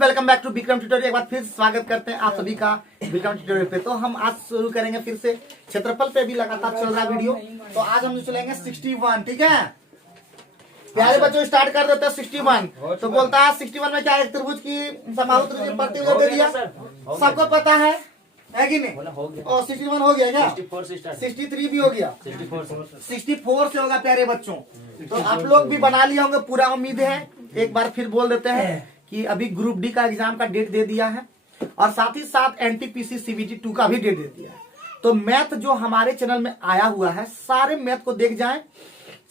Welcome back to Vikram tutorial. एक बार फिर स्वागत करते हैं आप सभी का विक्रम ट्यूटोरियल पे। तो हम आज शुरू करेंगे फिर से क्षेत्रफल पे भी लगातार चल रहा वीडियो। तो आज हम चलेंगे 61। ठीक है प्यारे बच्चों, स्टार्ट कर देते हैं 61। तो बोलता है 61 में क्या है, त्रिभुज की समबाहु त्रिभुज प्रतिभुज दे दिया, सबको पता है कि नहीं। और 61 हो गया क्या, 63 भी हो गया, 64 से होगा प्यारे बच्चों। तो आप लोग भी बना लिए होंगे पूरा, उम्मीद है। एक बार फिर बोल देते हैं कि अभी ग्रुप डी का एग्जाम का डेट दे दिया है और साथ ही साथ एनटीपीसी सीबीटी 2 का भी डेट दे दिया है। तो मैथ जो हमारे चैनल में आया हुआ है, सारे मैथ को देख जाएं,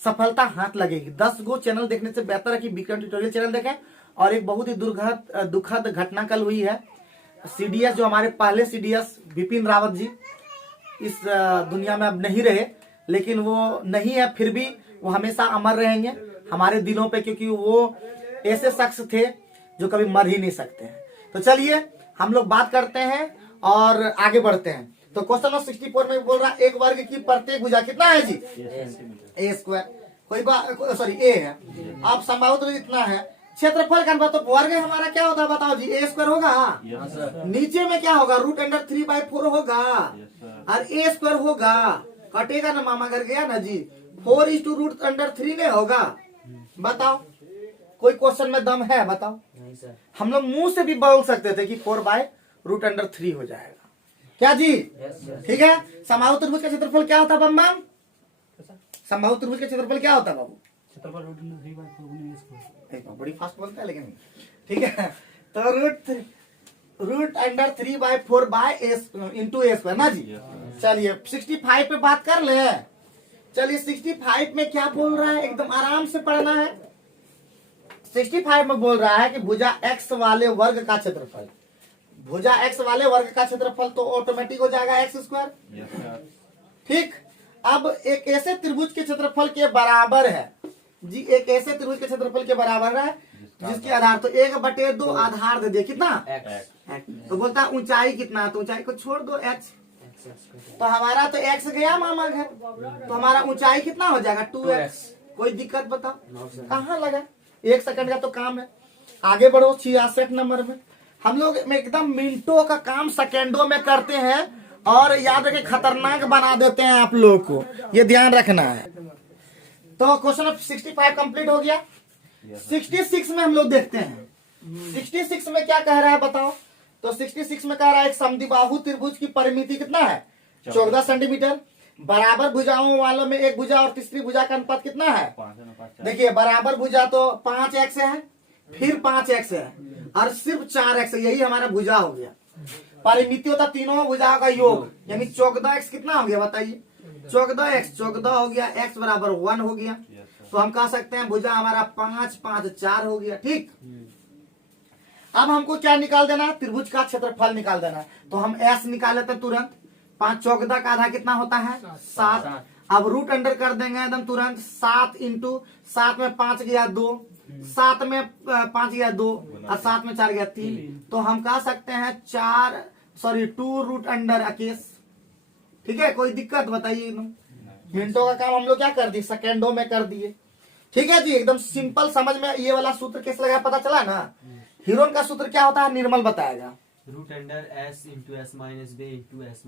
सफलता हाथ लगेगी। 10 गो चैनल देखने से बेहतर है कि विक्रम ट्यूटोरियल चैनल देखें। और एक बहुत ही दुखद घटना कल हुई है। सीडीएस जो हमारे पहले सीडीएस बिपिन रावत जी इस दुनिया में अब नहीं रहे, लेकिन वो नहीं है, फिर भी वो हमेशा अमर रहेंगे हमारे दिलों पे, क्योंकि वो ऐसे शख्स थे जो कभी मर ही नहीं सकते हैं। तो चलिए हम लोग बात करते हैं और आगे बढ़ते हैं। तो क्वेश्चन नंबर 64 में बोल रहा है एक वर्ग की प्रत्येक भुजा कितना है जी, ए स्क्वायर। कोई बात सॉरी ए है। अब समबाहु त्रिभुज इतना है, क्षेत्रफल का अनुपात, तो वर्ग हमारा क्या होता है बताओ जी, ए स्क्वायर होगा। नीचे में क्या होगा, √3/4 होगा और ए स्क्वायर होगा। कटेगा ना मामा घर गया ना जी, 4:√3 नहीं होगा। बताओ कोई क्वेश्चन में दम है, बताओ। नहीं सर। हम लोग मुंह से भी बोल सकते थे कि 4/√3 हो जाएगा, क्या जी। ठीक है। समबाहु त्रिभुज का क्षेत्रफल क्या होता है बम? समबाहु त्रिभुज का क्षेत्रफल क्या होता है बाबू? क्षेत्रफल बड़ी फास्ट बोलता है लेकिन, ठीक है। तो √3/4 ना जी। चलिए 65 पे बात कर ले। चलिए 65 में क्या बोल रहा है, एकदम आराम से पढ़ना है। 65 में बोल रहा है कि भुजा x वाले वर्ग का क्षेत्रफल, भुजा x वाले वर्ग का क्षेत्रफल तो ऑटोमेटिक हो जाएगा x²। ठीक। अब एक ऐसे त्रिभुज के क्षेत्रफल के बराबर है जी, एक ऐसे त्रिभुज के क्षेत्रफल के बराबर है जिसके आधार, तो 1/2 आधार दे दिया, कितना x। तो बोलता है ऊंचाई कितना, तो ऊंचाई को छोड़ दो h। तो हमारा तो x गया मामा घर, तो हमारा ऊंचाई कितना हो जाएगा 2x। कोई दिक्कत बताओ, कहाँ लगा, 1 सेकंड का तो काम है। आगे बढ़ो 66 नंबर में। हम लोग एकदम मिनटों का काम सेकंडों में करते हैं और याद रखें खतरनाक बना देते हैं आप लोग को, ये ध्यान रखना है। तो क्वेश्चन 65 कंप्लीट हो गया। 66 में हम लोग देखते हैं 66 में क्या कह रहा है बताओ। तो 66 में कह रहा है एक समद्विबाहु त्रिभुज की परिमिति कितना है, 14 सेंटीमीटर। बराबर भुजाओं वालों में एक भुजा और तीसरी भुजा का अनुपात कितना है, देखिए बराबर भुजा तो 5x है, फिर 5x है और सिर्फ 4x है, यही हमारा भुजा हो गया। परिमिति होता तीनों भुजाओं का योग, यानी 14x कितना हो गया बताइए, 14 हो गया, x बराबर 1 हो गया। तो हम कह सकते हैं भुजा हमारा 5, 5, 4 हो गया। ठीक। अब हमको क्या निकाल देना है, त्रिभुज का क्षेत्रफल निकाल देना है। तो हम s निकाल लेते हैं तुरंत। 5 14 का आधा कितना होता है 7। अब रूट अंडर कर देंगे एकदम तुरंत। 7 × 7 में 5 गया 2, 7 में 5 गया 2 और 7 में 4 गया 3। तो हम कह सकते हैं 2√21। ठीक है, कोई दिक्कत बताइए। मिनटों का काम हम लोग क्या कर दिए, सेकेंडों में कर दिए। ठीक है जी, एकदम सिंपल समझ में ये वाला सूत्र कैसे लगा पता चला ना। हीरोन का सूत्र क्या होता है निर्मल बताएगा। √s × s - b × s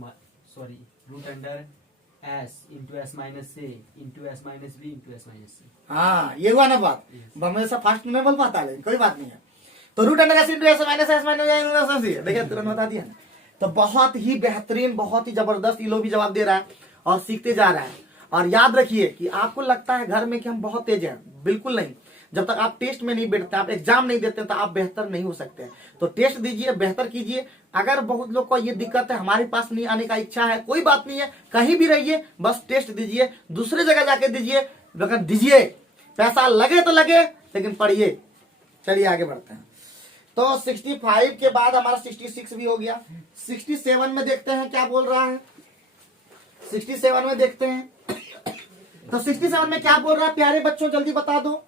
sorry √s × s - a × s - b × s - c। हाँ ये हुआ ना बात, हमेशा फास्ट में बोल पाता है, कोई बात नहीं है। तो √s × s - देखिए तुरंत बता दिया। तो बहुत ही बेहतरीन, बहुत ही जबरदस्त ये लोग भी जवाब दे रहा है और सीखते जा रहा है। और याद रखिए कि आपको लगता है घर में कि हम बहुत तेज हैं, बिल्कुल नहीं। जब तक आप टेस्ट में नहीं बैठते, आप एग्जाम नहीं देते, तो आप बेहतर नहीं हो सकते। तो टेस्ट दीजिए, बेहतर कीजिए। अगर बहुत लोग को ये दिक्कत है हमारे पास नहीं आने का इच्छा है, कोई बात नहीं है, कहीं भी रहिए, बस टेस्ट दीजिए, दूसरे जगह जाके दीजिए, अगर दीजिए पैसा लगे तो लगे, लेकिन पढ़िए। चलिए आगे बढ़ते हैं। तो 65 के बाद हमारा 66 भी हो गया। 67 में देखते हैं क्या बोल रहा है। 67 में देखते हैं तो 67 में क्या बोल रहा है प्यारे बच्चों, जल्दी बता दो।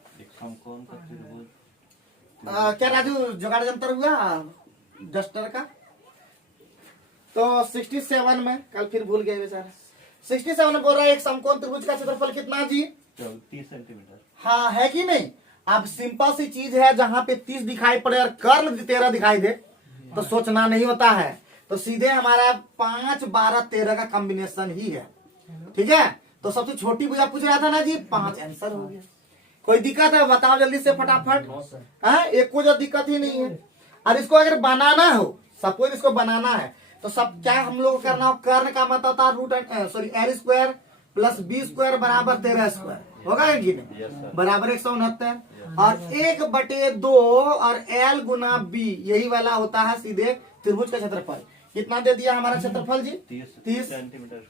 क्या राजू जुगाड़ जंतर हुआ डस्टर का। तो 67 में कल फिर भूल गए बेचारा। 67 में बोल रहा है एक समकोण त्रिभुज का क्षेत्रफल कितना जी, 30 सेंटीमीटर। हाँ है कि नहीं। अब सिंपल सी चीज है, जहां पे 30 दिखाई पड़े और कर्ण 13 दिखाई दे तो सोचना नहीं होता है, तो सीधे हमारा 5, 12, 13 का कॉम्बिनेशन ही है। ठीक है, तो सबसे छोटी भुजा पूछ रहा था ना जी, 5 आंसर हो गया। कोई दिक्कत है बताओ जल्दी से फटाफट। हाँ, एक को जो दिक्कत ही नहीं है। और इसको अगर बनाना हो, सपोज इसको बनाना है, तो सब क्या हम लोग को करना हो, कर्ण का मतलब होता है root l square plus b square बराबर 13 स्क्वायर होगा कि नहीं, बराबर 169। और 1/2 और एल गुना बी, यही वाला होता है सीधे त्रिभुज का क्षेत्रफल। कितना दे दिया हमारा क्षेत्रफल जी, 30 सेंटीमीटर।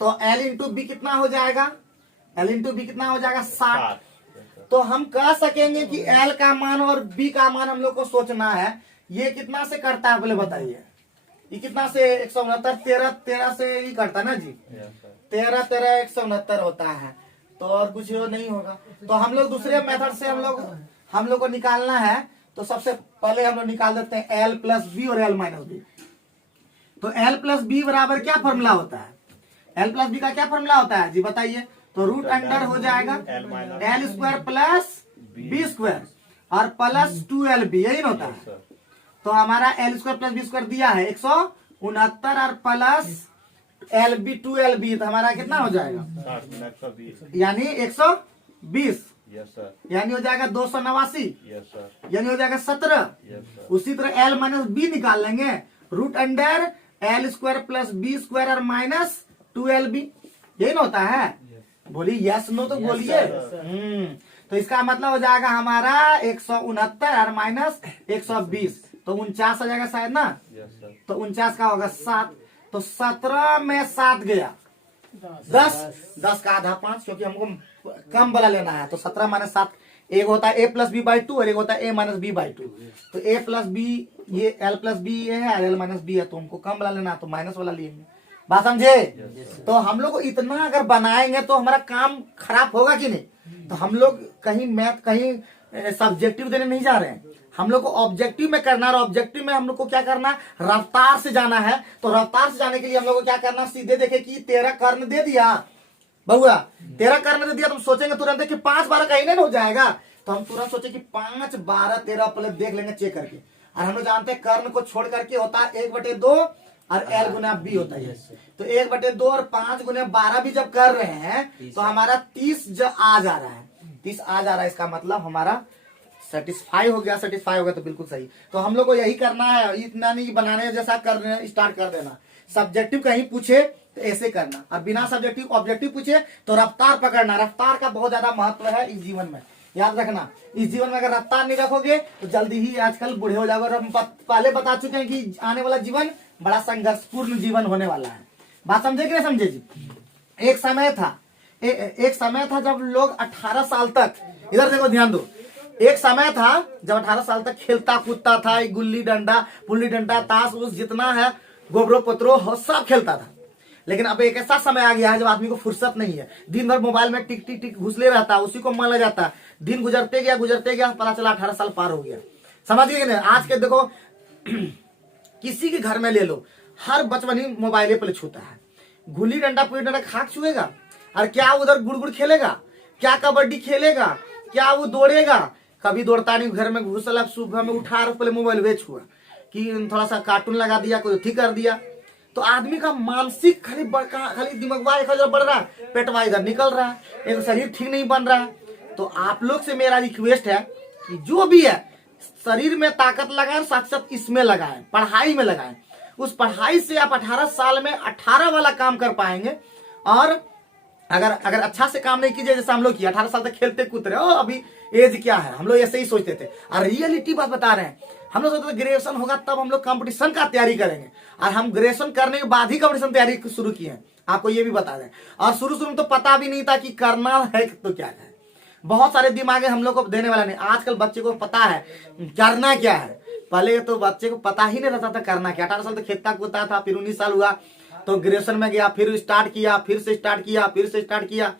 तो एल इंटू बी कितना हो जाएगा, एल इंटू बी कितना हो जाएगा 60। तो हम कह सकेंगे कि एल का मान और बी का मान हम लोग को सोचना है, ये कितना से करता है पहले बताइए, ये कितना से 169, 13 से ही करता है ना जी, 13 13 169 होता है, तो और कुछ नहीं होगा। तो हम लोग दूसरे मेथड से हम लोग को निकालना है, तो सबसे पहले हम लोग निकाल देते हैं एल प्लस बी और एल माइनस बी। तो एल प्लस बी बराबर क्या फॉर्मूला होता है, एल प्लस बी का क्या फॉर्मूला होता है जी बताइए, तो रूट अंडर हो जाएगा l square plus b square और प्लस 2lb, यही होता है। तो हमारा l square plus b square दिया है 169 और प्लस LB 2lb, तो हमारा कितना हो जाएगा, यानी 120, यानी हो जाएगा 289, यानी हो जाएगा 17। उसी तरह एल माइनस बी निकाल लेंगे, root under l square plus b square और माइनस 2lb, यही ना होता है। बोलिए यस नो तो बोलिए। तो इसका मतलब हो जाएगा हमारा 169 और माइनस 120, तो 49 आ जाएगा शायद ना, तो 49 का होगा 7, तो 17 में 7 गया 10 का आधा 5, क्योंकि हमको कम वाला लेना है। तो 17 माइनस 7, एक होता है a प्लस बी बाई 2 और एक होता है a माइनस बी बाई 2। तो a प्लस बी, ये l प्लस बी है और l माइनस बी है, तो हमको कम वाला लेना है, तो माइनस वाला लेंगे। बात समझे? तो हम लोग इतना अगर बनाएंगे तो हमारा काम खराब होगा कि नहीं। तो हम लोग कहीं मैथ कहीं सब्जेक्टिव देने नहीं जा रहे हैं, हम लोग को ऑब्जेक्टिव में करना है। और ऑब्जेक्टिव में हम लोग को क्या करना है, रफ्तार से जाना है। तो रफ्तार से जाने के लिए हम लोग को क्या करना, सीधे देखे कि 13 कर्ण दे दिया बहुआ, 13 कर्ण दे दिया, तो हम सोचेंगे तुरंत कि 5 12 कहीं नहीं हो जाएगा, तो हम तुरंत सोचे कि 5 12 13 पहले देख लेंगे चेक करके। और हम लोग जानते हैं कर्ण को छोड़ करके होता है 1/2 और एल गुना बी होता है। तो 1/2 और 5 गुना 12 भी जब कर रहे हैं तो हमारा 30 आ जा रहा है, 30 आ जा रहा है। इसका मतलब हमारा सेटिस्फाई हो गया, सेटिस्फाई हो गया तो बिल्कुल सही। तो हम लोग को यही करना है, इतना नहीं बनाने जैसा करने स्टार्ट कर देना। सब्जेक्टिव कहीं पूछे तो ऐसे करना, और बिना सब्जेक्टिव ऑब्जेक्टिव पूछे तो रफ्तार पकड़ना। रफ्तार का बहुत ज्यादा महत्व है इस जीवन में, याद रखना। इस जीवन में अगर रफ्तार नहीं रखोगे तो जल्दी ही आजकल बूढ़े हो जाओगे। और हम पहले बता चुके हैं कि आने वाला जीवन बड़ा संघर्षपूर्ण जीवन होने वाला है। बात समझे कि नहीं समझे जी? एक समय था जब लोग 18 साल तक, इधर देखो ध्यान दो, एक समय था जब 18 साल तक खेलता कूदता था, गुल्ली डंडा पुल्ली डंडा ताश उस जितना है गोबरो पत्रो सब खेलता था। लेकिन अब एक ऐसा समय आ गया है जब आदमी को फुर्सत नहीं है, दिन भर मोबाइल में टिक टिक टिक घुसले रहता है, उसी को मन लग जाता है। दिन गुजरते गया पता चला 18 साल पार हो गया। समझ गए ना? आज के देखो किसी के घर में ले लो, हर बचपन ही मोबाइल पे छूता है। गुल्ली डंडा पुल्ली डंडा खाक छुएगा, और क्या उधर गुड़ खेलेगा, क्या कबड्डी खेलेगा, क्या वो दौड़ेगा? कभी दौड़ता नहीं, घर में घुसला, सुबह में उठा पहले मोबाइल वेच हुआ कि थोड़ा सा कार्टून लगा दिया, कोई ठीक कर दिया। तो आदमी का मानसिक खाली दिमागवा एक बढ़ रहा है, पेटवा इधर निकल रहा है, एक शरीर ठीक नहीं बन रहा है। तो आप लोग से मेरा रिक्वेस्ट है कि जो भी है शरीर में ताकत लगाएं, साथ साथ इसमें लगाएं, पढ़ाई में लगाएं। उस पढ़ाई से आप 18 साल में 18 वाला काम कर पाएंगे। और अगर अच्छा से काम नहीं कीजिए, जैसे हम लोग किया 18 साल तक खेलते कूदते रहे, अभी एज क्या है, हम लोग ऐसे ही सोचते थे। और रियलिटी बात बता रहे हैं, हम लोग सोचते थे ग्रेजुएशन होगा तब हम लोग कंपटीशन का तैयारी करेंगे, और हम ग्रेजुएशन करने के बाद ही कंपटीशन तैयारी शुरू किए हैं। आपको ये भी बता दें। और शुरू में तो पता भी नहीं था कि करना है तो क्या है, बहुत सारे दिमागे हम लोग को देने वाला नहीं। आजकल बच्चे को पता है करना क्या है, पहले तो बच्चे को पता ही नहीं रहता था करना क्या। 18 साल तक खेलता कूदता था, फिर 19 साल हुआ तो ग्रेजुएशन में गया, फिर स्टार्ट किया, फिर से स्टार्ट किया।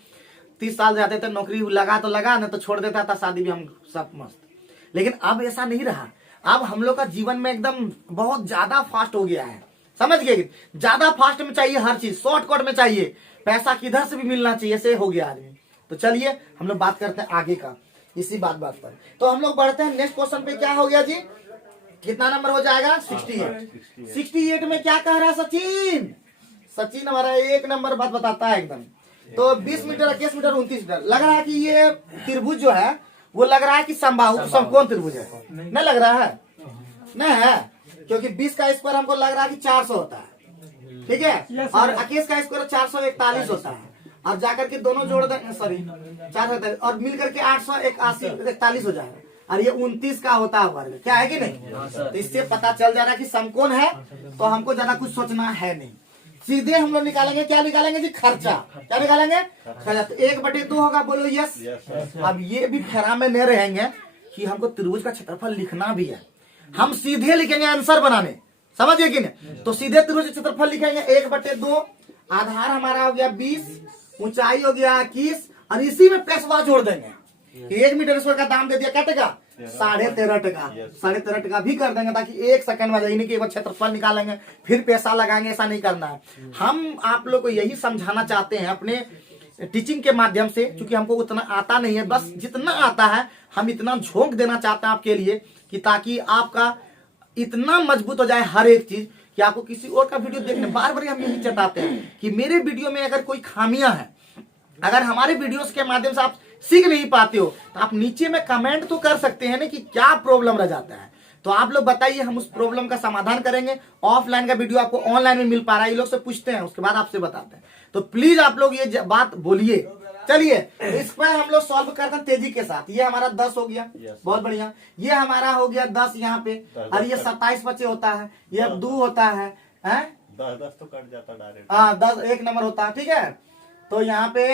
30 साल जाते थे, नौकरी लगा तो लगा, नहीं तो छोड़ देता था, शादी भी हम सब मस्त। लेकिन अब ऐसा नहीं रहा। अब हम लोग का जीवन में एकदम बहुत ज्यादा फास्ट हो गया है, समझ गए? ज्यादा फास्ट में चाहिए हर चीज, शॉर्टकट में चाहिए, पैसा किधर से भी मिलना चाहिए, ऐसे हो गया आदमी। तो चलिए हम लोग बात करते हैं आगे का इसी बात पर। तो हम लोग बढ़ते हैं नेक्स्ट क्वेश्चन पे। क्या हो गया जी, कितना नंबर हो जाएगा 68। 68 में क्या कह रहा है सचिन? सचिन हमारा एक नंबर बात बताता है एकदम। तो 20 मीटर, 21 मीटर, 29 मीटर। लग रहा है कि ये त्रिभुज जो है वो लग रहा है कि समबाहु समकोण त्रिभुज है, नहीं लग रहा है? नहीं है, क्योंकि 20 का स्क्वायर हमको लग रहा है कि 400 होता है, ठीक है, और 21 का स्क्वायर 441 होता है, और जाकर के दोनों जोड़ दें, सॉरी 441 और मिल करके 881 हो जाएगा, और ये 29 का होता है वर्ग, क्या है कि नहीं? तो इससे पता चल जा रहा है कि समकोण है, तो हमको ज्यादा कुछ सोचना है नहीं, सीधे हम लोग निकालेंगे। क्या निकालेंगे जी? खर्चा। क्या निकालेंगे? खर्चा। तो 1/2 होगा, बोलो यस। अब ये भी फेरा में नहीं रहेंगे कि हमको त्रिभुज का क्षेत्रफल लिखना भी है, हम सीधे लिखेंगे आंसर बनाने, समझिए कि नहीं? तो सीधे त्रिभुज का क्षेत्रफल लिखेंगे 1/2, आधार हमारा हो गया 20, ऊंचाई हो गया 21, और इसी में पैसा जोड़ देंगे। 1 मीटर स्क्वायर का दाम दे दिया, क्या टका? 13.5 टका। 13.5 टका भी कर देंगे, ताकि 1 सेकंड में यानी कि एक बार क्षेत्रफल निकालेंगे फिर पैसा लगाएंगे, ऐसा नहीं करना है। हम आप लोग को यही समझाना चाहते हैं अपने टीचिंग के माध्यम से, क्योंकि हमको उतना आता नहीं है, बस जितना आता है हम इतना झोंक देना चाहते हैं आपके लिए, कि ताकि आपका इतना मजबूत हो जाए हर एक चीज कि आपको किसी और का वीडियो देखने बार बार हम यही चेताते हैं कि मेरे वीडियो में अगर कोई खामियां है, अगर हमारे वीडियोस के माध्यम से आप सीख नहीं पाते हो, तो आप नीचे में कमेंट तो कर सकते हैं ना कि क्या प्रॉब्लम रह जाता है, तो आप लोग बताइए, हम उस प्रॉब्लम का समाधान करेंगे। ऑफलाइन का वीडियो आपको ऑनलाइन में मिल पा रहा है, ये लोग से पूछते हैं, उसके बाद आपसे बताते हैं, तो प्लीज आप लोग ये बात बोलिए। चलिए इस पर हम लोग सॉल्व करते हैं तेजी के साथ। ये हमारा 10 हो गया, बहुत बढ़िया। ये हमारा हो गया 10 यहाँ पे, और ये 27 बचे होता है, ये 2 होता है, 10 तो कट जाता डायरेक्ट। हाँ 10 एक नंबर होता है, ठीक है। तो यहाँ पे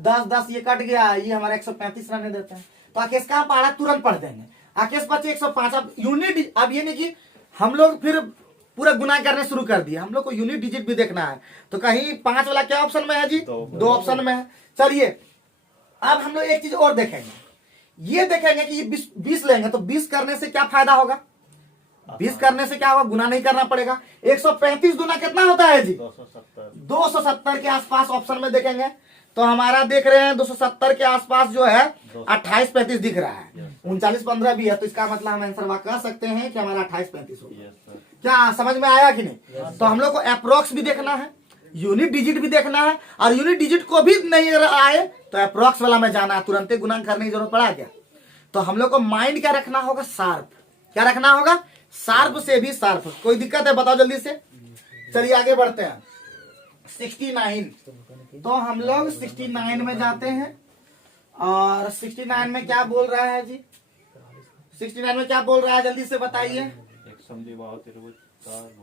10 ये कट गया, ये हमारा 135 रहने देता है। तो आकेश का पहाड़ा तुरंत पढ़ देंगे, आकेश बचे 105। अब यूनिट, अब ये नहीं कि हम लोग फिर पूरा गुना करने शुरू कर दिए, हम लोग को यूनिट डिजिट भी देखना है। तो कहीं 5 वाला क्या ऑप्शन में है जी? 2 ऑप्शन में है। चलिए अब हम लोग एक चीज और देखेंगे, ये देखेंगे कि ये 20 लेंगे तो 20 करने से क्या फायदा होगा? 20 करने से क्या होगा? गुना नहीं करना पड़ेगा। 135 गुना कितना होता है जी? 270 के आसपास ऑप्शन में देखेंगे, तो हमारा देख रहे हैं 270 के आसपास जो है 28-35 दिख रहा है। 39-15 भी है, तो इसका मतलब हम आंसर कह सकते हैं कि हमारा 28-35 होगा। क्या समझ में आया कि नहीं? तो हम लोग को अप्रोक्स भी देखना है, यूनिट डिजिट भी देखना है, और यूनिट डिजिट को भी नहीं आए तो अप्रोक्स वाला में जाना है, तुरंत गुना करने की जरूरत पड़ा क्या? तो हम लोग को माइंड क्या रखना होगा? शार्प। क्या रखना होगा? शार्प से भी शार्प। कोई दिक्कत है बताओ जल्दी से। चलिए आगे बढ़ते हैं। 69, तो हम लोग 69 में जाते हैं, और 69 में क्या बोल रहा है जी? 69 में क्या बोल रहा है, जल्दी से बताइए।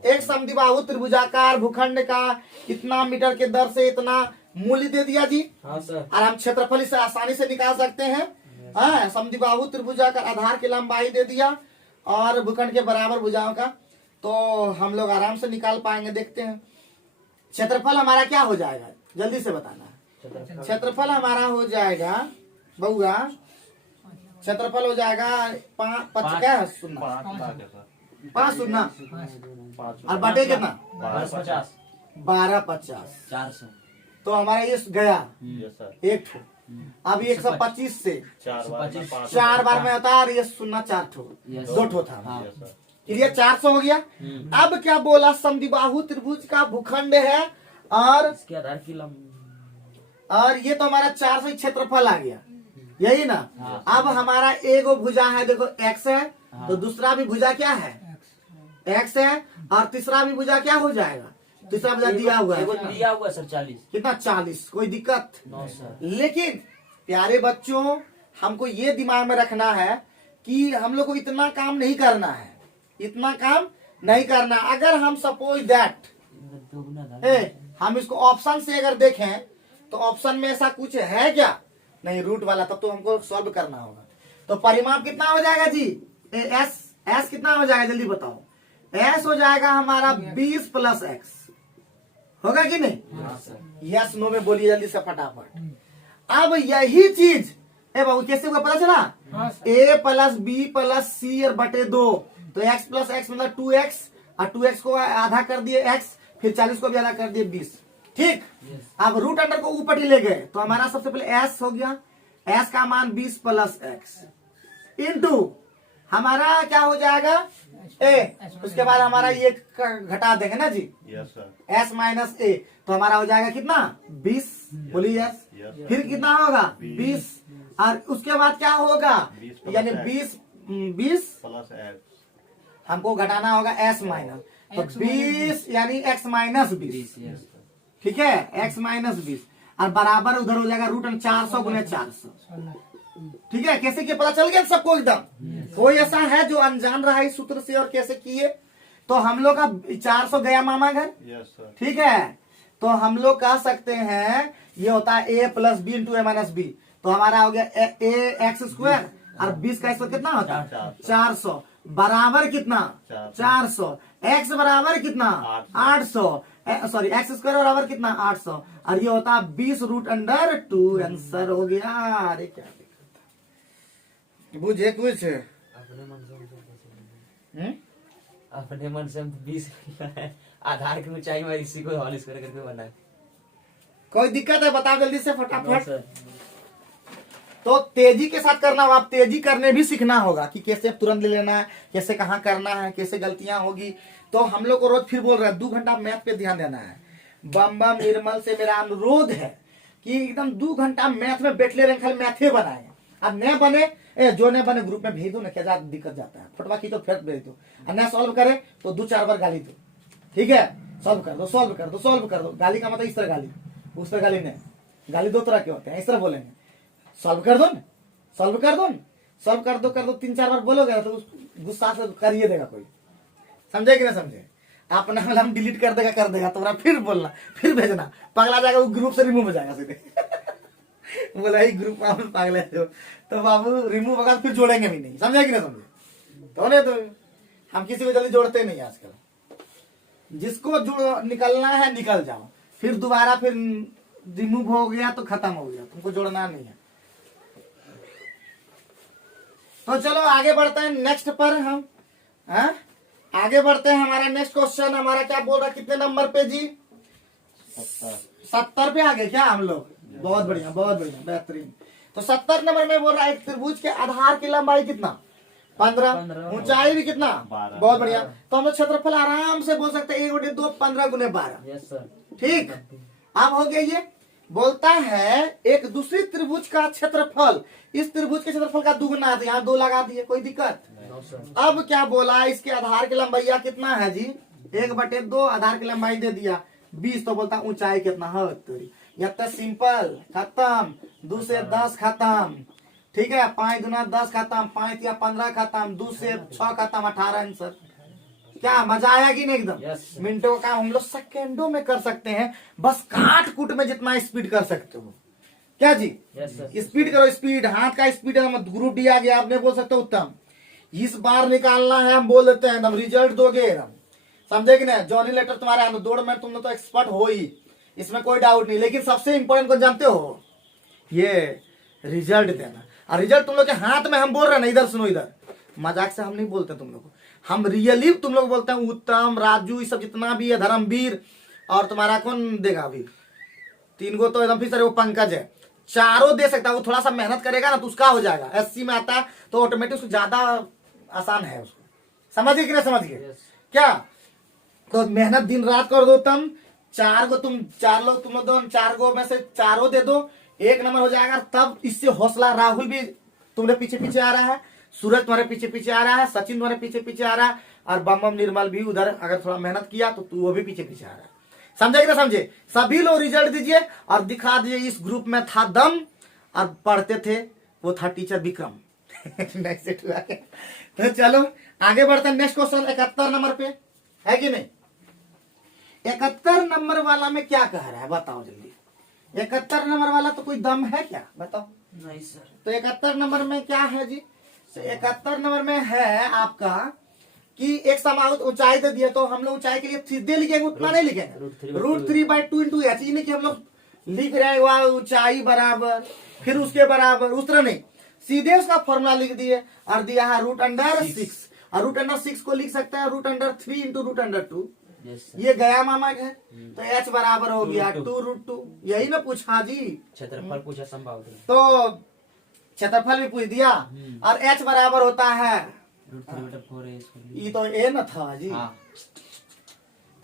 एक समद्विबाहु त्रिभुजाकार भूखंड का इतना मीटर के दर से इतना मूल्य दे दिया जी। हाँ सर। और हम क्षेत्रफल इसे आसानी से निकाल सकते हैं। हाँ, समद्विबाहु त्रिभुजाकार आधार की लंबाई दे दिया और भूखंड के बराबर भुजाओं का, तो हम लोग आराम से निकाल पाएंगे। देखते हैं क्षेत्रफल हमारा क्या हो जाएगा, जल्दी से बताना। क्षेत्रफल हमारा हो जाएगा बउआ, क्षेत्रफल हो जाएगा 5 क्या है? 5 शून्य, और बटे कितना? 1250 400। तो हमारा ये गया एक ठो। अब ये 125 से 4 बार में होता है, और ये 0 4 ठो, 2 ठो था। ये 400 हो गया। अब क्या बोला? समद्विबाहु त्रिभुज का भूखंड है, और इसके आधार की और ये तो हमारा 400 क्षेत्रफल आ गया, यही ना। अब हमारा एगो भुजा है, देखो x है, तो दूसरा भी भुजा क्या है? x है, और तीसरा भी भुजा क्या हो जाएगा? तीसरा भुजा दिया हुआ है, दिया हुआ सर 40। कितना? 40। कोई दिक्कत? No sir. लेकिन प्यारे बच्चों, हमको ये दिमाग में रखना है कि हम लोग को इतना काम नहीं करना है, इतना काम नहीं करना। अगर हम सपोज दैट हम इसको ऑप्शन से अगर देखें, तो ऑप्शन में ऐसा कुछ है क्या? नहीं, रूट वाला, तब तो हमको सॉल्व करना होगा। तो परिमाप कितना हो जाएगा जी? एस कितना हो जाएगा, जल्दी बताओ। एस हो जाएगा हमारा 20 + x, होगा कि नहीं? यस नो में बोलिए जल्दी से फटाफट। अब यही चीज बाबू कैसे हुआ पता चला? a + b + c और बटे 2, तो x + x मतलब 2x, और 2x को आधा कर दिए x, फिर 40 को भी आधा कर दिए 20। ठीक। अब रूट अंडर को ऊपर ही ले गए, तो हमारा सबसे पहले s हो गया, एस का मान 20 प्लस एक्स इंटू हमारा क्या हो जाएगा ए, उसके बाद हमारा ये घटा देंगे ना जी, यस सर, एस माइनस ए, तो हमारा हो जाएगा कितना 20, बोलिए यस। यस फिर कितना होगा 20, और उसके बाद क्या होगा 20 प्लस यानी एक्स। 20 प्लस एक्स, हमको घटाना होगा एस माइनस, तो 20 यानी एक्स माइनस 20, ठीक है, एक्स माइनस 20, और बराबर उधर हो जाएगा रूट 400 गुने 400, ठीक है। कैसे किया पता चल गया सबको एकदम? कोई ऐसा है जो अनजान रहा इस सूत्र से और कैसे किए? तो हम लोग का 400 गया मामा घर, यस सर, ठीक है, तो हम लोग कह सकते हैं ये होता है ए प्लस बी इंटू ए माइनस बी, तो हमारा हो गया ए एक्स स्क्वायर और 20 का स्क्वायर कितना होता है 400 बराबर कितना 400, एक्स बराबर कितना 800, सॉरी एक्स स्क्वायर बराबर कितना 800, और ये होता है 20 रूट अंडर 2, आंसर हो गया। अरे क्या दिक्कत, बुझे कुछ अपने मन से हम 20 आधार की ऊंचाई में इसी को हॉल स्क्वायर करके बनाए। कोई दिक्कत है बताओ जल्दी से नो फटाफट। सर। तो तेजी के साथ करना होगा, आप तेजी करने भी सीखना होगा कि कैसे तुरंत ले लेना है, कैसे कहाँ करना है, कैसे गलतियां होगी। तो हम लोग को रोज फिर बोल रहे हैं 2 घंटा मैथ पे ध्यान देना है। बम बम निर्मल से मेरा अनुरोध है कि एकदम 2 घंटा मैथ में बैठ ले रहे, खाली मैथे बनाए। अब न बने जो न बने ग्रुप में भेज दो ना, क्या ज्यादा दिक्कत जाता है, फोटवा खींचो फिर भेज दो, और न सॉल्व करे तो 2-4 बार गाली दो, ठीक है, सॉल्व कर दो सॉल्व कर दो सॉल्व कर दो। गाली का मतलब इस तरह गाली, उस तरह गाली नहीं। गाली 2 तरह के होते हैं, इस तरह बोलेंगे सॉल्व कर दो सॉल्व कर दो सॉल्व कर दो 3-4 बार बोलोगे तो गुस्सा से करिए देगा कोई, समझे कि नहीं समझे? अपना हम डिलीट कर देगा तो फिर बोलना फिर भेजना, पगला जाएगा, वो ग्रुप से रिमूव हो जाएगा सीधे। बोला ही ग्रुप में पागल है तो बाबू रिमूव होगा फिर जोड़ेंगे भी नहीं, समझे कि नहीं समझे? तो नहीं तो हम किसी को जल्दी जोड़ते नहीं आजकल, जिसको जो निकलना है निकल जाओ, फिर दोबारा फिर रिमूव हो गया तो खत्म हो गया, तुमको जोड़ना नहीं है। तो चलो आगे बढ़ते हैं नेक्स्ट पर हम, हाँ? आगे बढ़ते हैं। हमारा नेक्स्ट क्वेश्चन हमारा क्या बोल रहा है, कितने नंबर पे जी? 70 पे आ गए क्या हम लोग? बहुत बढ़िया बेहतरीन। तो 70 नंबर में बोल रहा है एक त्रिभुज के आधार की लंबाई कितना 15, ऊंचाई भी कितना 12। बहुत बढ़िया। तो हम लोग क्षेत्रफल आराम से बोल सकते हैं 1/2 15 गुने 12, यस सर। ठीक। अब हो गया ये बोलता है एक दूसरी त्रिभुज का क्षेत्रफल इस त्रिभुज के क्षेत्रफल का दुगुना है, तो यहाँ 2 लगा दिए, कोई दिक्कत? No sir. अब क्या बोला, इसके आधार की लंबाई कितना है जी 1/2, आधार की लंबाई दे दिया 20, तो बोलता ऊंचाई कितना है तेरी, या तो सिंपल खत्म, 2 से 10 खत्म, ठीक है, 5 दूना 10 खत्म, 5 या 15 खत्म, 2 से 6 खत्म, 18 आंसर। क्या मजा आया कि नहीं? एकदम Yes. मिनटों का काम हम लोग सेकेंडों में कर सकते हैं, बस काट कूट में जितना स्पीड कर सकते हो। क्या जी? Yes sir. स्पीड करो, स्पीड, हाथ का स्पीड है, ग्रुप डी आ गया, आपने बोल सकते हो उत्तम, इस बार निकालना है, हम बोल देते हैं एकदम रिजल्ट दोगे एकदम, समझे कि नहीं? जॉनी लेटर तुम्हारे दौड़ में तुम तो एक्सपर्ट हो ही, इसमें कोई डाउट नहीं, लेकिन सबसे इंपॉर्टेंट को जानते हो, ये रिजल्ट देना। और रिजल्ट तुम लोग के हाथ में, हम बोल रहे हैं ना, इधर सुनो, इधर मजाक से हम नहीं बोलते तुम लोग को, हम रियली तुम लोग बोलते हैं उत्तम, राजू, ये सब जितना भी है, धर्मवीर, और तुम्हारा कौन देगा अभी 3 गो तो एकदम फिर वो पंकज है, चारों दे सकता है। वो थोड़ा सा मेहनत करेगा ना तो उसका हो जाएगा, 80 में आता है तो ऑटोमेटिक उसको ज्यादा आसान है उसको, समझिए कि नहीं समझिए? क्या तो मेहनत दिन रात कर दो, तुम 4 गो, तुम 4 लोग, तुम लोग 4 गो में से चारों दे दो, 1 नंबर हो जाएगा। तब इससे हौसला, राहुल भी तुम्हारे पीछे पीछे आ रहा है, सूरज तुम्हारे पीछे पीछे आ रहा है, सचिन तुम्हारे पीछे पीछे आ रहा है, और बम बम निर्मल भी उधर अगर थोड़ा मेहनत किया तो तू वो भी पीछे पीछे आ रहा है, समझे कि ना समझे? सभी लोग रिजल्ट दीजिए और दिखा दीजिए इस ग्रुप में था दम, और पढ़ते थे, वो था टीचर विक्रम। नहीं सेट हुआ क्या? तो चलो आगे बढ़ते हैं। नेक्स्ट क्वेश्चन 71 नंबर पे है कि नहीं? 71 नंबर वाला में क्या कह रहा है बताओ जल्दी। 71 नंबर वाला तो कोई दम है क्या, बताओ? नहीं सर। तो 71 नंबर में क्या है जी? 71 नंबर में है आपका कि एक समान ऊंचाई दे दिया, तो हम लोग ऊंचाई के लिए सीधे लिखेंगे, उतना नहीं लिखेंगे, √3/2 इंटू एच, ये नहीं कि हम लोग लिख रहे हैं वह ऊंचाई बराबर फिर उसके बराबर, उस तरह नहीं, सीधे उसका फॉर्मूला लिख दिए और दिया है √6, और √6 को लिख सकते हैं √3 इंटू √2। ये गया मामा है, तो h बराबर हो गया 2√2, यही ना पूछा जी। क्षेत्रफल पूछा संभाव। तो क्षेत्रफल भी पूछ दिया, और h बराबर होता है, √3/4 है इसको। ये तो a न था जी, हाँ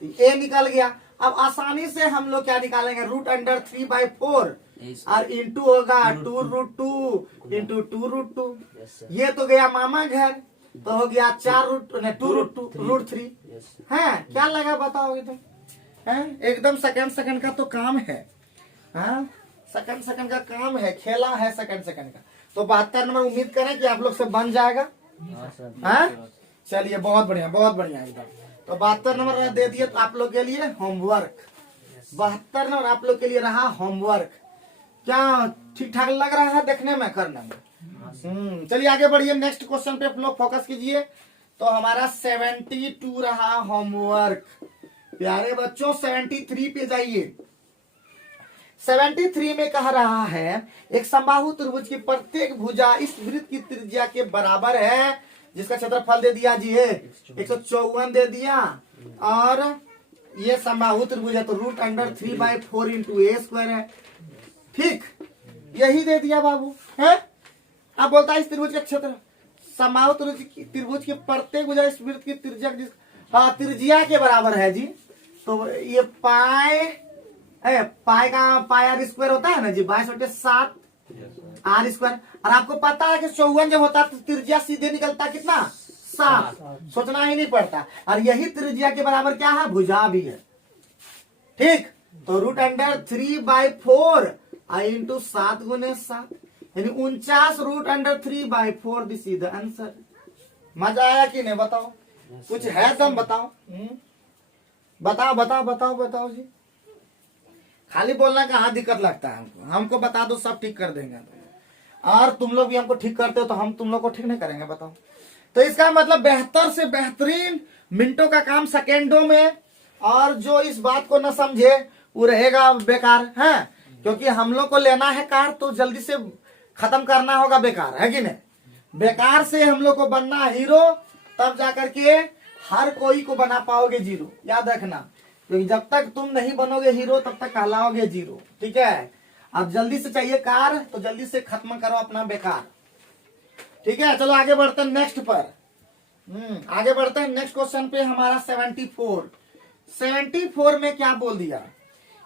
तो a निकल गया। अब आसानी से हम लोग क्या निकालेंगे, √3/4 और इंटू होगा 2√2 इंटू 2√2। यस सर, ये तो गया मामा घर, तो हो गया 2√3 यस है। क्या लगा बताओगे तुम? हैं? एकदम सेकंड का तो काम है, हाँ सेकंड का काम है, खेला है सेकंड का। तो 72 नंबर उम्मीद करें कि आप लोग से बन जाएगा। हाँ सर। हाँ चलिए, बहुत बढ़िया एकदम। तो 72 नंबर दे दिए तो आप लोग के लिए होमवर्क, 72 नंबर आप लोग के लिए रहा होमवर्क। क्या ठीक ठाक लग रहा है देखने में, करने में? चलिए आगे बढ़िए, नेक्स्ट क्वेश्चन पे आप लोग फोकस कीजिए। तो हमारा 72 रहा होमवर्क। प्यारे बच्चों 73 पे जाइए। 73 में कह रहा है एक समबाहु त्रिभुज की प्रत्येक भुजा इस वृत्त की त्रिज्या के बराबर है, जिसका क्षेत्रफल दे दिया जी है 154 दे दिया, और ये समबाहु त्रिभुज है तो √3/4 इंटू a² है। ठीक, यही दे दिया बाबू है। अब बोलता है इस त्रिभुज का क्षेत्र, समबाहु त्रिभुज की प्रत्येक भुजा इस वृत्त की त्रिज्या त्रिज्या के बराबर है जी। तो ये पाई का r² होता है ना जी, 22/7 r²। और आपको पता है कि 54 जब होता है तो त्रिज्या सीधे निकलता कितना, 7, सोचना ही नहीं पड़ता। और यही त्रिज्या के बराबर क्या है, भुजा भी है। ठीक, तो √3/4 इंटू 7 × 7 यानी 49 √3/4। This is the answer. मजा आया कि नहीं बताओ? कुछ है दम बताओ। बताओ जी। खाली बोलना कहाँ दिक्कत लगता है हमको बता दो, सब ठीक कर देंगे। और तुम लोग भी हमको ठीक करते हो तो हम तुम लोग को ठीक नहीं करेंगे, बताओ। तो इसका मतलब बेहतर से बेहतरीन मिनटों का काम सेकेंडों में, और जो इस बात को न समझे वो रहेगा बेकार है, क्योंकि हम लोग को लेना है कार तो जल्दी से खत्म करना होगा बेकार, है कि नहीं? बेकार से हम लोग को बनना हीरो, तब जाकर के हर कोई को बना पाओगे जीरो, याद रखना। क्योंकि जब तक तुम नहीं बनोगे हीरो तब तक कहलाओगे जीरो, ठीक है? अब जल्दी से चाहिए कार तो जल्दी से खत्म करो अपना बेकार, ठीक है? चलो आगे बढ़ते हैं नेक्स्ट पर। आगे बढ़ते हैं नेक्स्ट क्वेश्चन पे। हमारा 74 में क्या बोल दिया,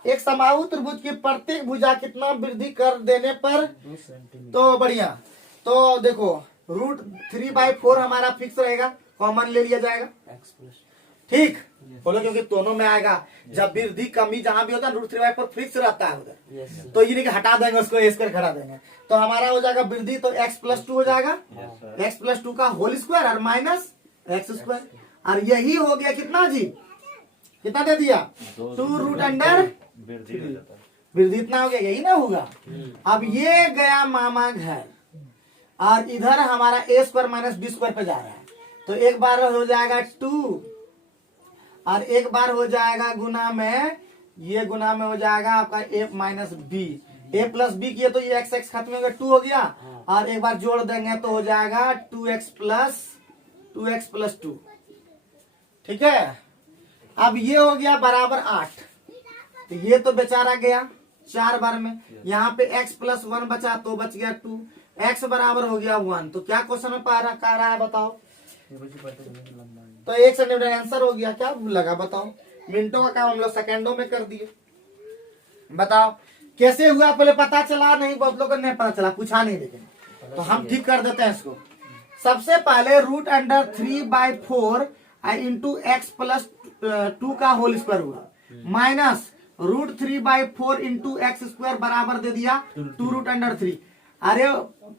एक समबाहु त्रिभुज की प्रत्येक भुजा कितना वृद्धि कर देने पर, 2 सेंटीमीटर। तो बढ़िया। तो देखो √3/4 हमारा फिक्स रहेगा, कॉमन ले लिया जाएगा, x+। ठीक बोलो, क्योंकि दोनों में आएगा। जब वृद्धि कमी जहां भी होता है √3/4 फिक्स रहता है उधर, यस तो ये नहीं कि हटा देंगे उसको a² खड़ा देंगे। तो हमारा हो जाएगा वृद्धि तो x+2 हो जाएगा, x+2 का होल स्क्वायर और माइनस x²। और यही हो गया कितना जी, कितना दे दिया, 2√अंडर वृद्धि हो जाता है। वृद्धि इतना हो गया, यही ना होगा। अब ये गया मामा घर, और इधर हमारा a² - b² पे जा रहा है। तो एक बार हो जाएगा 2 और एक बार हो जाएगा गुना में, ये गुना में हो जाएगा आपका a - b। a + b किए तो ये x खत्म हो गया, 2 हो गया। और एक बार जोड़ देंगे तो हो जाएगा 2x + 2, ठीक है? अब ये हो गया बराबर 8। तो ये तो बेचारा गया 4 बार में, यहाँ पे x + 1 बचा तो बच गया 2, x बराबर हो गया 1। तो क्या क्वेश्चन में कह रहा है बताओ? तो 1 सेंटीमीटर आंसर हो गया। क्या लगा बताओ? मिनटों का काम हम लोग सेकेंडों में कर दिए। बताओ कैसे हुआ, पहले पता चला नहीं? बहुत लोगों को नहीं पता चला, पूछा नहीं, लेकिन तो हम ठीक कर देते हैं इसको। सबसे पहले √3/4 इंटू x + 2 का होल स्क्वायर हुआ, माइनस √3/4 इंटू x² बराबर दे दिया 2√3। अरे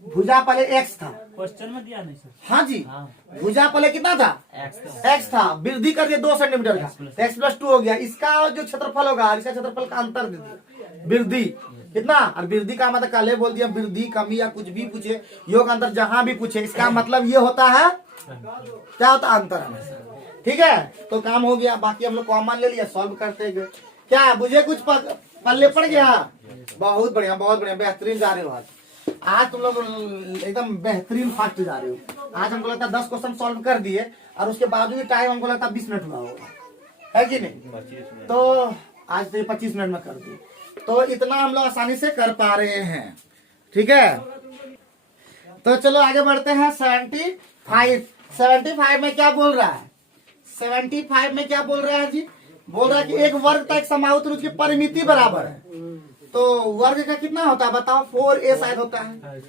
भुजा पहले x था, क्वेश्चन में दिया नहीं सर। हाँ जी, हाँ भुजा पहले कितना था, x था, वृद्धि कर दिया 2 सेंटीमीटर का, x + 2 हो गया। इसका जो क्षेत्रफल होगा, इसका क्षेत्रफल का अंतर दे दिया वृद्धि कितना। और वृद्धि का मतलब कल बोल दिया, वृद्धि कमी या कुछ भी पूछे, योग अंतर जहां भी पूछे, इसका मतलब ये होता है, क्या होता है, अंतर हमेशा, ठीक है? तो काम हो गया। बाकी हम लोग कॉमन ले लिया, सॉल्व करते गए। क्या मुझे कुछ पल्ले पड़ गया? बहुत बढ़िया, बेहतरीन जा रहे हो आज तुम लोग एकदम बेहतरीन फास्ट जा रहे हो। आज हमको लगता है 10 क्वेश्चन सॉल्व कर दिए, और उसके बावजूद टाइम हमको लगता है 20 मिनट हुआ होगा, है कि नहीं? 25 मिनट। तो आज तो 25 मिनट में कर दिए, तो इतना हम लोग आसानी से कर पा रहे हैं, ठीक है? तो चलो आगे बढ़ते हैं 75 में क्या बोल रहा है? 75 में क्या बोल रहा है जी? बोल रहा है कि एक वर्ग तक समाहुत रूप की परिमिति बराबर है। तो वर्ग का कितना होता है बताओ? 4a शायद होता है,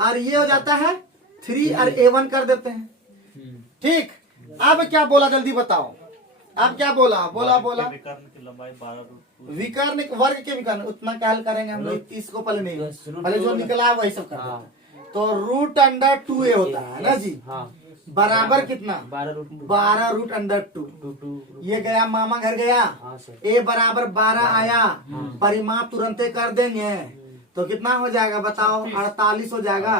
और ये हो जाता है 3 और a1 कर देते हैं। ठीक, अब क्या बोला जल्दी बताओ, अब क्या बोला? बोला विकर्ण की लंबाई 12 रूट विकर्ण वर्ग के विकर्ण उतना क्या हल करेंगे हम लोग? इसको पहले नहीं, पहले जो निकला है वही सब कर देते हैं। तो रूट अंडर 2a होता है ना जी, बराबर कितना? 12 रूट अंडर 2। ये गया मामा घर गया, a बराबर 12 आया, परिमाप तुरंत कर देंगे तो कितना हो जाएगा बताओ? 48 हो जाएगा।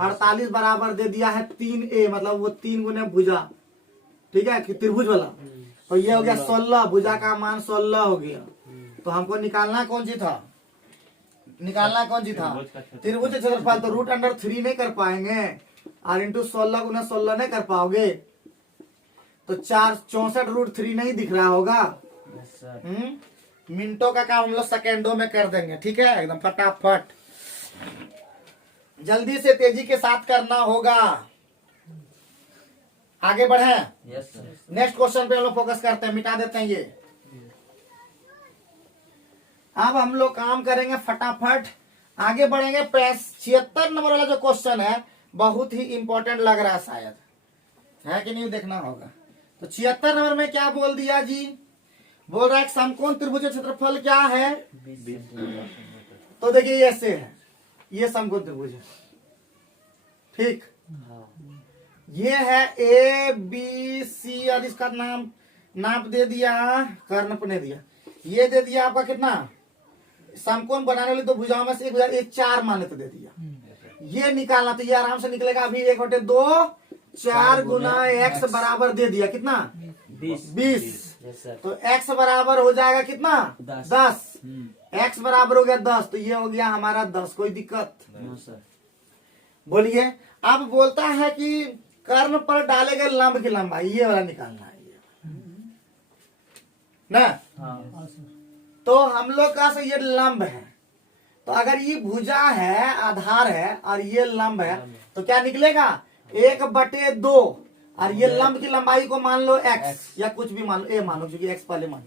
48 बराबर दे दिया है 3a, मतलब वो 3 गुने भुजा, ठीक है, कि त्रिभुज वाला। तो ये हो गया 16, भुजा का मान 16 हो गया। तो हमको निकालना कौन सी था? निकालना कौन सी था? त्रिभुज का क्षेत्रफल। तो रूट अंडर 3 नहीं कर पाएंगे, और इंटू 16 गुना 16 नहीं कर पाओगे, तो 64 रूट 3 नहीं दिख रहा होगा। मिनटों का काम हम लोग सेकेंडों में कर देंगे, ठीक है, एकदम फटाफट, जल्दी से तेजी के साथ करना होगा। आगे बढ़े, नेक्स्ट क्वेश्चन पे हम लोग फोकस करते हैं, मिटा देते हैं ये। अब हम लोग काम करेंगे फटाफट, आगे बढ़ेंगे। 76 नंबर वाला जो क्वेश्चन है बहुत ही इंपॉर्टेंट लग रहा है, शायद है कि नहीं, देखना होगा। तो 76 नंबर में क्या बोल दिया जी? बोल रहा है समकोण त्रिभुज का क्षेत्रफल क्या है? 20। तो देखिए ये ऐसे है, ये समकोण त्रिभुज है, ठीक। ये है ए बी सी, और इसका नाम नाप दे दिया, कर्णप ने दिया, ये दे दिया आपका कितना? समकोण बनाने वाली दो भुजाओं में से एक भुजा, ये 4 माने तो दे दिया। ये निकालना तो ये आराम से निकलेगा। अभी 1/2 4 गुना x बराबर दे दिया कितना? 20। तो x बराबर हो जाएगा कितना? 10। x बराबर हो गया 10, तो ये हो गया हमारा 10। कोई दिक्कत? बोलिए। अब बोलता है कि कर्ण पर डाले गए लंब की लंबाई, ये वाला निकालना है, ये ना। तो हम लोग का से ये लंब है, तो अगर ये भुजा है, आधार है, और ये लंब है, तो क्या निकलेगा? 1/2, और ये लंब की लंबाई को मान लो x, या कुछ भी मान लो, a मानो, क्योंकि x पहले मान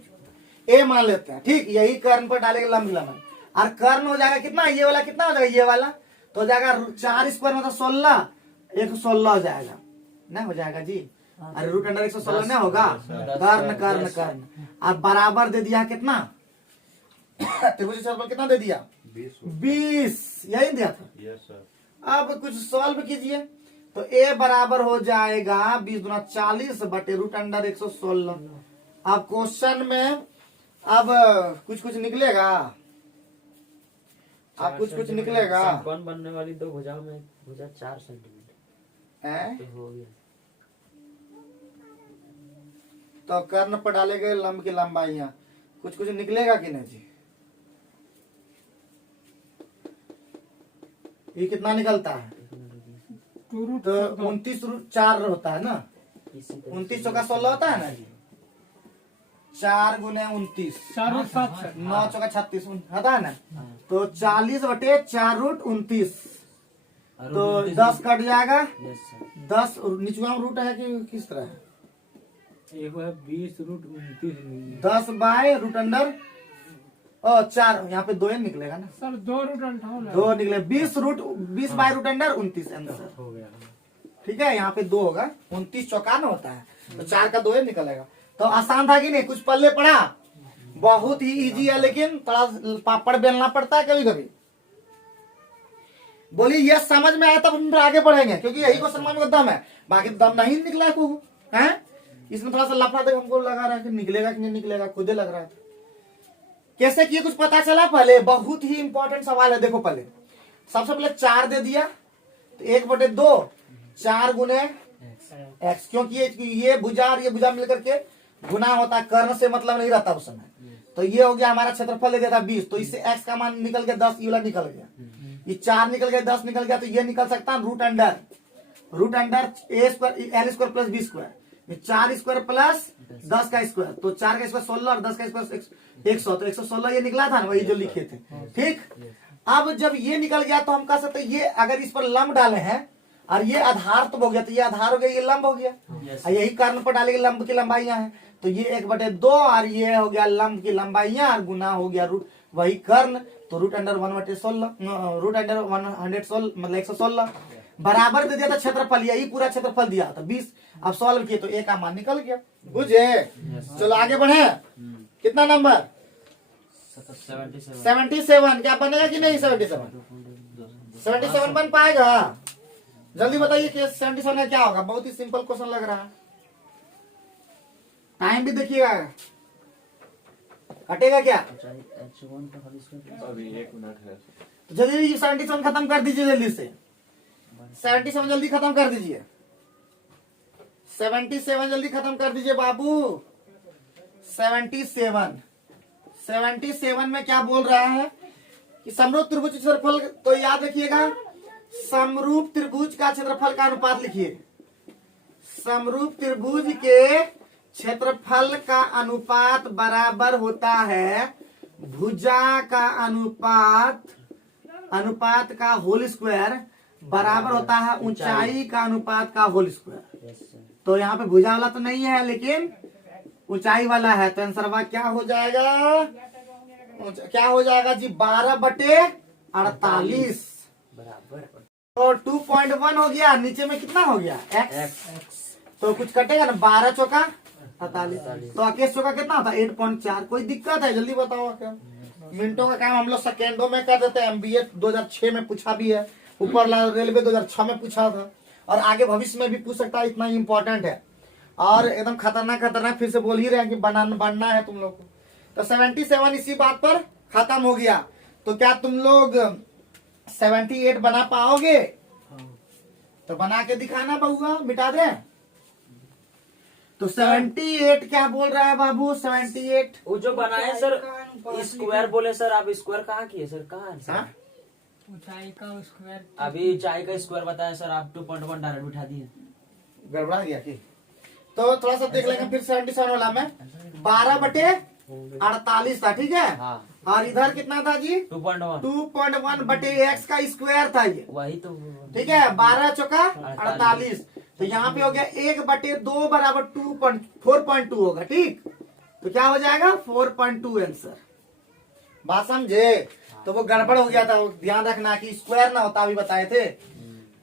a मान लेते हैं, ठीक। यही कर्ण पर डालेगा लंब की लंबाई, और कर्ण हो जाएगा कितना? ये वाला कितना हो जाएगा? ये वाला तो हो जाएगा 4 स्क्वायर मतलब 16, 116 हो जाएगा ना, हो जाएगा जी। अरे रूट अंडर 116 ना होगा? कर्ण कर्ण कर्ण, और बराबर दे दिया कितना? त्रिभुज क्षेत्रफल कितना दे दिया? 20, यही दिया था। Yes sir. अब कुछ सॉल्व कीजिए, तो a बराबर हो जाएगा 20 गुना 40 बटे रूट अंडर 116। अब क्वेश्चन में अब कुछ निकलेगा, अब कुछ निकलेगा। कौन बनने वाली दो भुजाओं में भुजा 4 सेंटीमीटर हैं? तो हो गया। तो कर्ण पर डाले गए लंब की लंबाइयां, कुछ निकलेगा कि नहीं जी? ये कितना निकलता है? तो 29 रूट 4 होता है ना, 29 चौका 16 होता है ना जी। 4 गुने 29, 9 चौका 36 होता है ना। तो 40 बटे 4 रूट 29, तो 10 कट जाएगा। 10 निचुआ रूट है कि किस तरह है? 20 रूट 29 10 बाय रूट अंडर 4, यहाँ पे 2 ही निकलेगा ना सर, 2 रूट 58 2 निकले। 20 बाय रूट अंडर 29 आंसर हो गया। ठीक है। यहाँ पे 2 होगा, 29 चौका ना होता है, तो 4 का 2 ही निकलेगा। तो आसान था कि नहीं? कुछ पल्ले पड़ा, बहुत ही इजी है, लेकिन थोड़ा पापड़ बेलना पड़ता है कभी कभी। बोलिए ये समझ में आया तब हम आगे बढ़ेंगे, क्योंकि यही क्वेश्चन में दम है, बाकी दम नहीं निकला है। इसमें थोड़ा सा लफड़ा देख हमको लगा रहा है कि निकलेगा कि नहीं निकलेगा, खुद ही लग रहा था। कैसे किए कुछ पता चला? पहले बहुत ही इंपॉर्टेंट सवाल है, देखो पहले सबसे पहले 4 दे दिया, तो 1/2 4 गुने x, क्योंकि ये भुजा और ये भुजा मिलकर के गुना होता है, कर्ण से मतलब नहीं रहता उस समय। तो ये हो गया हमारा क्षेत्रफल दे देता 20, तो इससे x का मान निकल गया 10, ये वाला निकल गया, ये 4 निकल गया, 10 निकल गया, तो ये निकल सकता है root under a square l square plus b square, 4 square plus 10 का स्क्वायर, तो 4 का स्क्वायर 16 और 10 का स्क्वायर 100, तो 116 ये निकला था ना, वही जो लिखे थे, ठीक। अब जब ये निकल गया तो हम कह सकते हैं ये अगर इस पर लंब डाले हैं और ये आधार तो हो गया, तो ये आधार हो गया, ये लंब हो गया। Yes. और यही कर्ण पर डालेंगे लंब की लंबाइयां हैं, तो ये 1/2 और ये हो गया लंब की लंबाइयां और गुना हो गया रूट वही कर्ण, तो रूट अंडर 1/16 रूट अंडर 116 मतलब 116 बराबर दे दिया था क्षेत्रफल, यही पूरा क्षेत्रफल दिया था 20। अब सॉल्व किए तो ए का मान निकल गया, बुझे। चलो आगे बढ़े, कितना नंबर 77 क्या बनेगा कि नहीं? 77 बन पाएगा? जल्दी बताइए कि 77 में क्या होगा। बहुत ही सिंपल क्वेश्चन लग रहा है, टाइम भी देखिएगा, हटेगा क्या? अभी 1 मिनट है। तो जल्दी 77 खत्म कर दीजिए, जल्दी से 77 जल्दी खत्म कर दीजिए, 77 जल्दी खत्म कर दीजिए बाबू। 77 में क्या बोल रहा है कि समरूप त्रिभुज का क्षेत्रफल, तो याद रखिएगा समरूप त्रिभुज का क्षेत्रफल का अनुपात लिखिए। समरूप त्रिभुज के क्षेत्रफल का अनुपात बराबर होता है भुजा का अनुपात का होल स्क्वायर बराबर होता है ऊंचाई का अनुपात का होल स्क्वायर। तो यहाँ पे भुजा वाला तो नहीं है लेकिन ऊंचाई वाला है, तो आंसर क्या हो जाएगा? क्या हो जाएगा जी? 12/48 बराबर। तो 2.1 हो गया, नीचे में कितना हो गया? x। तो कुछ कटेगा ना, 12 चौका 48, तो 21 चौका कितना होता है? 8.4। कोई दिक्कत है? जल्दी बताओ। क्या मिनटों का काम हम लोग सेकेंडों में कर देते हैं। MBA 2006 में पूछा भी है, ऊपर रेलवे 2006 में पूछा था, और आगे भविष्य में भी पूछ सकता है, इतना इम्पोर्टेंट है और एकदम खतरनाक फिर से बोल ही रहे हैं कि बनना है तुम लोग को। तो 77 इसी बात पर खत्म हो गया। तो क्या तुम लोग 78 बना पाओगे? तो बना के दिखाना बहुआ, मिटा दे। तो 78 क्या बोल रहा है बाबू? 78 वो जो बनाए सर स्क्वायर बोले सर, आप स्क्वायर कहाँ किए सर? कहाँ है सर? हाँ? ऊंचाई का स्क्वायर अभी ऊंचाई का स्क्वायर बताया सर, आप 2.1 डायरेक्ट उठा दिए। गड़बड़ा गया कि? तो थोड़ा सा देख लेंगे फिर 77 वाला में 12/48 था, ठीक है। हाँ। और इधर कितना था जी? 2.1 2.1/x का स्क्वायर था ये, वही तो। ठीक है। 12 चौका 48, तो यहाँ पे हो गया 1/2 बराबर 4.2 होगा, ठीक। तो क्या हो जाएगा? 4.2 आंसर। बात समझे? तो वो गड़बड़ हो गया था, वो ध्यान रखना कि स्क्वायर ना होता, अभी बताए थे।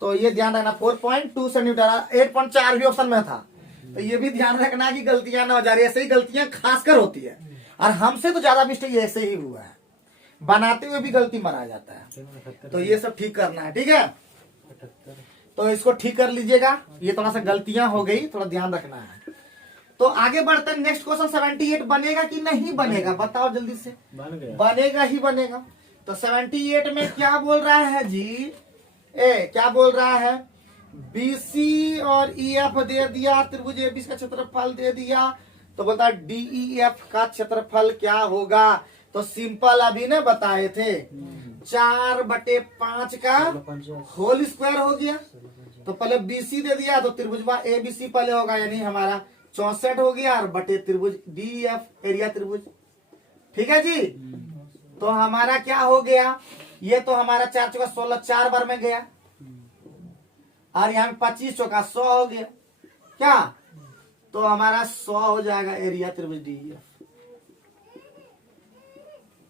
तो ये ध्यान रखना 4.2 सेंटीमीटर, 8.4 भी ऑप्शन में था। तो ये भी ध्यान रखना कि गलतियां ना हो जा रही है। ऐसे ही गलतियां खासकर होती है, और हमसे तो ज्यादा मिस्टेक ऐसे ही हुआ है, बनाते हुए भी गलती मरा जाता है। तो ये सब ठीक करना है, ठीक है। तो इसको ठीक कर लीजिएगा, ये थोड़ा सा गलतियां हो गई, थोड़ा ध्यान रखना है। तो आगे बढ़ते हैं, नेक्स्ट क्वेश्चन 78 बनेगा कि नहीं बनेगा? बताओ जल्दी से। बन गया। बनेगा ही बनेगा। तो 78 में क्या बोल रहा है जी? क्या बोल रहा है? BC और EF दे दिया, त्रिभुज ABC का क्षेत्रफल दे दिया, तो बता DEF का क्षेत्रफल क्या होगा? तो सिंपल अभी ने बताए थे, 4/5 का होल स्क्वायर हो गया। तो पहले BC दे दिया, तो त्रिभुजवा ABC पहले होगा, यानी हमारा 64 हो गया, और बटे त्रिभुज DEF एरिया त्रिभुज, ठीक है जी। तो हमारा क्या हो गया? ये तो हमारा 4 चौका 16 4 बार में गया, और यहाँ पे 25 चौका 100 हो गया, क्या? तो हमारा 100 हो जाएगा एरिया त्रिभुज DEF।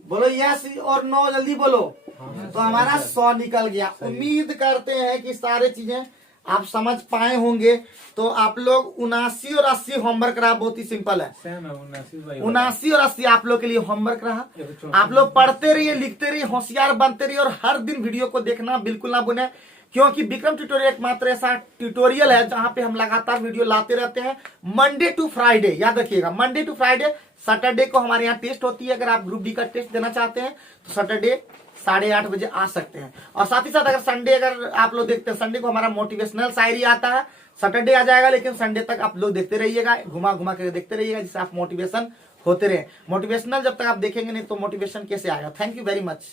बोलो यस और नो, जल्दी बोलो। तो हमारा 100 निकल गया। उम्मीद करते हैं कि सारे चीजें आप समझ पाए होंगे। तो आप लोग 79 और 80 होमवर्क रहा, बहुत ही सिंपल है। 79 और 80 आप लोग के लिए होमवर्क रहा। आप लोग पढ़ते रहिए, लिखते रहिए, होशियार बनते रहिए, और हर दिन वीडियो को देखना बिल्कुल ना भूलें, क्योंकि विक्रम ट्यूटोरियल एकमात्र ऐसा ट्यूटोरियल है जहां पे हम लगातार वीडियो लाते रहते हैं, मंडे टू फ्राइडे। याद रखिएगा, मंडे टू फ्राइडे। सैटरडे को हमारे यहाँ टेस्ट होती है, अगर आप ग्रुप डी का टेस्ट देना चाहते हैं तो सैटरडे 8:30 बजे आ सकते हैं। और साथ ही साथ अगर संडे अगर आप लोग देखते हैं, संडे को हमारा मोटिवेशनल शायरी आता है, सैटरडे आ जाएगा, लेकिन संडे तक आप लोग देखते रहिएगा, घुमा घुमा कर देखते रहिएगा, जिससे आप मोटिवेशन होते रहे। मोटिवेशनल जब तक आप देखेंगे नहीं तो मोटिवेशन कैसे आएगा? Thank you very much.